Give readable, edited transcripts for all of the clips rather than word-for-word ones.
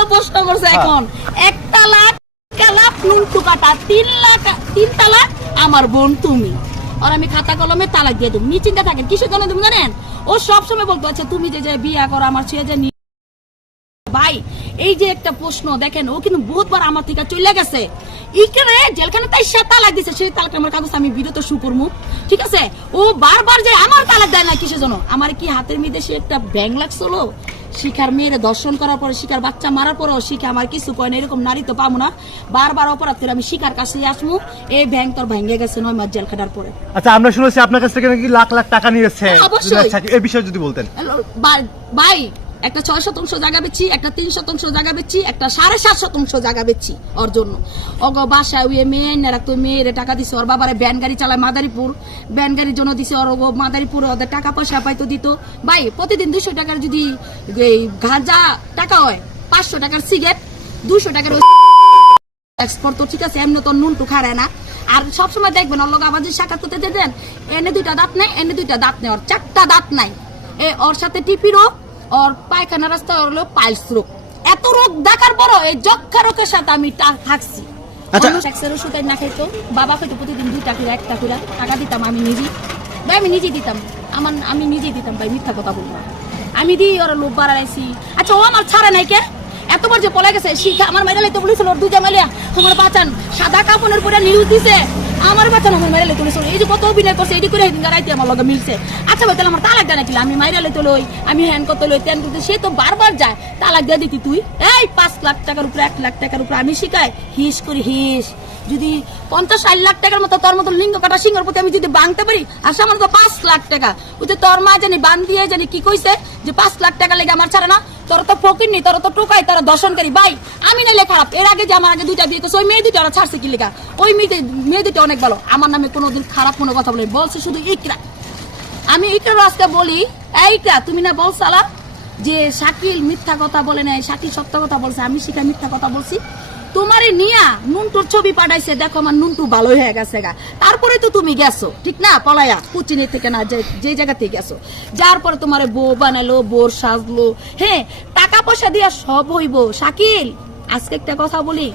ভালো প্রশ্ন করছে এখন। 1 তালাক নুনটু কাটা, 3 তালাক আমার বোন তুমি। আর আমি খাতা কলমে তালাক দিয়ে দেবো, নিশ্চিন্তে থাকেন। কিসের জন্য তুমি জানেন? ও সবসময় বলতো আচ্ছা তুমি যে বিয়া করো আমার ছেলে যে ভাই, এই যে একটা প্রশ্ন দেখেন, ও কিন্তু বহুতবার আমার থেকে চলে গেছে। ইকরে জেলখানে তাই সে তালাক দিছে, সেই তালাক আমার কাগজ আমি ভিডিওতে শু করবো, ঠিক আছে? ও বারবার যে আমার তালাক দেয় না কিসের জন্য? আমার কি হাতের মধ্যে সে একটা ব্যাং লাগছিল? শিখার মেয়েরে দর্শন করার পরে, শিখার বাচ্চা মারার পরেও শিখা আমার কিছু কয় না, এরকম নারী তো পাবো না। বারবার অপরাধ করে আমি শিখার কাছে আসবো, এই ব্যাং তোর ভেঙে গেছে 9 মাস জেল খাটার পরে। আচ্ছা, আমরা শুনেছি আপনার কাছ থেকে নাকি লাখ লাখ টাকা নিয়েছে। অবশ্যই। এই বিষয়ে যদি বলতেন। ভাই, একটা 6% জায়গা বেচছি, একটা 3% জায়গা বেচছি, একটা 7.5% জায়গা বেচছি ওর জন্য। অগ বাসায় ওই মেয়ে না রাখতো, মেয়েরে টাকা দিছে, ওর বাবারে ব্যান গাড়ি চালায় মাদারীপুর, ব্যান গাড়ির জন্য দিছে। ওর মাদারীপুরে ওদের টাকা পয়সা পাইতো দিত। ভাই প্রতিদিন 200 টাকার যদি গাঁজা টাকা হয়, 500 টাকার সিগারেট, 200 টাকার এক্সপোর্ট তো, ঠিক আছে? এমনি তো নুন টু খারে না। আর সবসময় দেখবেন ওর লোক আবার যদি সাক্ষাৎ করতে দেন, এনে 2টা দাঁত নাই, এনে 2টা দাঁত নেই, ওর 4টা দাঁত নাই। ওর সাথে টিপিরও, ওর পায়খানা রাস্তা হলো পাইলস রোগ। এত রোগ দেখার পরও এই যক্ষা রোগের সাথে আমি থাকছি। ওষুধ না খাইতো, বাবা খাইতো প্রতিদিন 2টা করে 1টা করে টাকা দিতাম আমি নিজেই। ভাই আমি নিজেই দিতাম, আমি নিজেই দিতাম। ভাই মিথ্যা কথা বলবো না, আমি দিই। ওরা লোক বাড়াইছি। আচ্ছা, ও আমার ছাড়ে নাই কে? এতবার যে পলে গেছে, শিখা আমার মেরে লাইতে বলেছিল, ওর 2 জামাইলিয়া আমার বাঁচান, সাদা কাপড়ের পরে নিউজ দিছে আমার বাচ্চা আমার মেরে লাইতে বলেছিল। এই যে কত অভিনয় করছে, এটি করে রাইতে আমার লগে মিলছে। আচ্ছা ভাই, তাহলে আমার তালাক দেয় নাকি? আমি মাইরা লাইতে লই, আমি হ্যান কত লই, তেন করতে, সে তো বারবার যায়। তালাক দিয়ে দিতি তুই? এই 5 লাখ টাকার উপরে, 1 লাখ টাকার উপরে আমি শিখাই হিস করি হিস। যদি 50-60 লাখ টাকার মতো তোর মতো লিঙ্গ কাটা সিংহের প্রতি আমি যদি বাঁধতে পারি, আর সামান্য তো 5 লাখ টাকা, ওই যে তোর মা জানি বান দিয়ে জানি কি কইছে যে 5 লাখ টাকা লেগে আমার ছাড়ে না। তোর তো ফকির নেই, তোর তো টোকাই, তোর দর্শনকারী। ভাই আমি নাইলে খারাপ, এর আগে যে আমার আগে 2টা বিয়ে করছে, ওই মেয়ে 2টা ওরা ছাড়ছে কি লেখা? ওই মেয়ে 2টা অনেক ভালো, আমার নামে কোনোদিন খারাপ কোনো কথা বলে বলছে শুধু ইকরা। আমি ইকরা আজকে বলি, এইটা তুমি না বলছালা যে শাকিল মিথ্যা কথা বলে নাই, শাকিল সত্য কথা বলছে, আমি শিখা মিথ্যা কথা বলছি। তোমারে নিয়া নুনটুর ছবি পাঠাইছে, দেখো আমার নুনটু ভালোই হয়ে গেছে গা। তারপরে তো তুমি গেছো, ঠিক না? পলায়া কুচিনি থেকে না, যে জায়গা থেকে গেছো, যার পরে তোমার বউ বানালো, বোর সাজলো। হ্যাঁ, টাকা পয়সা দিয়া সব হইব। শাকিল আজকে একটা কথা বলি,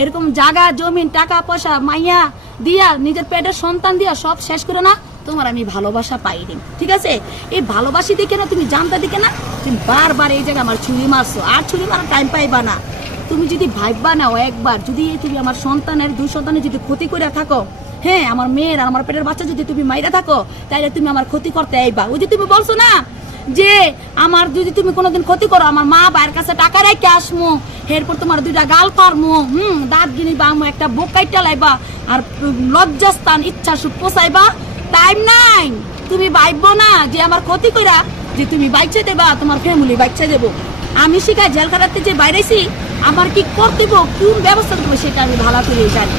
এরকম জায়গা জমিন টাকা পয়সা মাইয়া দিয়া, নিজের পেটের সন্তান দিয়া সব শেষ করে না, তোমার আমি ভালোবাসা পাইনি, ঠিক আছে? এই ভালোবাসি দিকে না, তুমি জানতে দিকে না, তুমি বারবার এই জায়গায় আমার ছুরি মারছো, আর ছুরি মারার টাইম পাইবা না। তুমি যদি ভাববা নাও একবার, যদি তুমি আমার সন্তানের 2 সন্তানের যদি ক্ষতি করে থাকো, হ্যাঁ, আমার মেয়ের আর আমার পেটের বাচ্চা যদি তুমি মাইরা থাকো, তাইলে তুমি আমার ক্ষতি করতে আইবা। ওই যে তুমি বলছো না যে আমার যদি তুমি কোনোদিন ক্ষতি করো, আমার মা ভাইয়ের কাছে টাকা রেখে আসমু, এরপর তোমার 2টা গাল পারমু, দাঁত গিনি বামু, একটা বুক কাইটা লাইবা, আর লজ্জাস্থান ইচ্ছা সুখ পোষাইবা। টাইম নাই, তুমি ভাববো না যে আমার ক্ষতি কইরা যে তুমি বাইচে দেবা, তোমার ফ্যামিলি বাইচে দেবো। আমি শিখা জেল খাটাতে যে বাইরেছি, আমার কি করতে, কোন ব্যবস্থা করবো সেটা আমি ভালো করে জানি।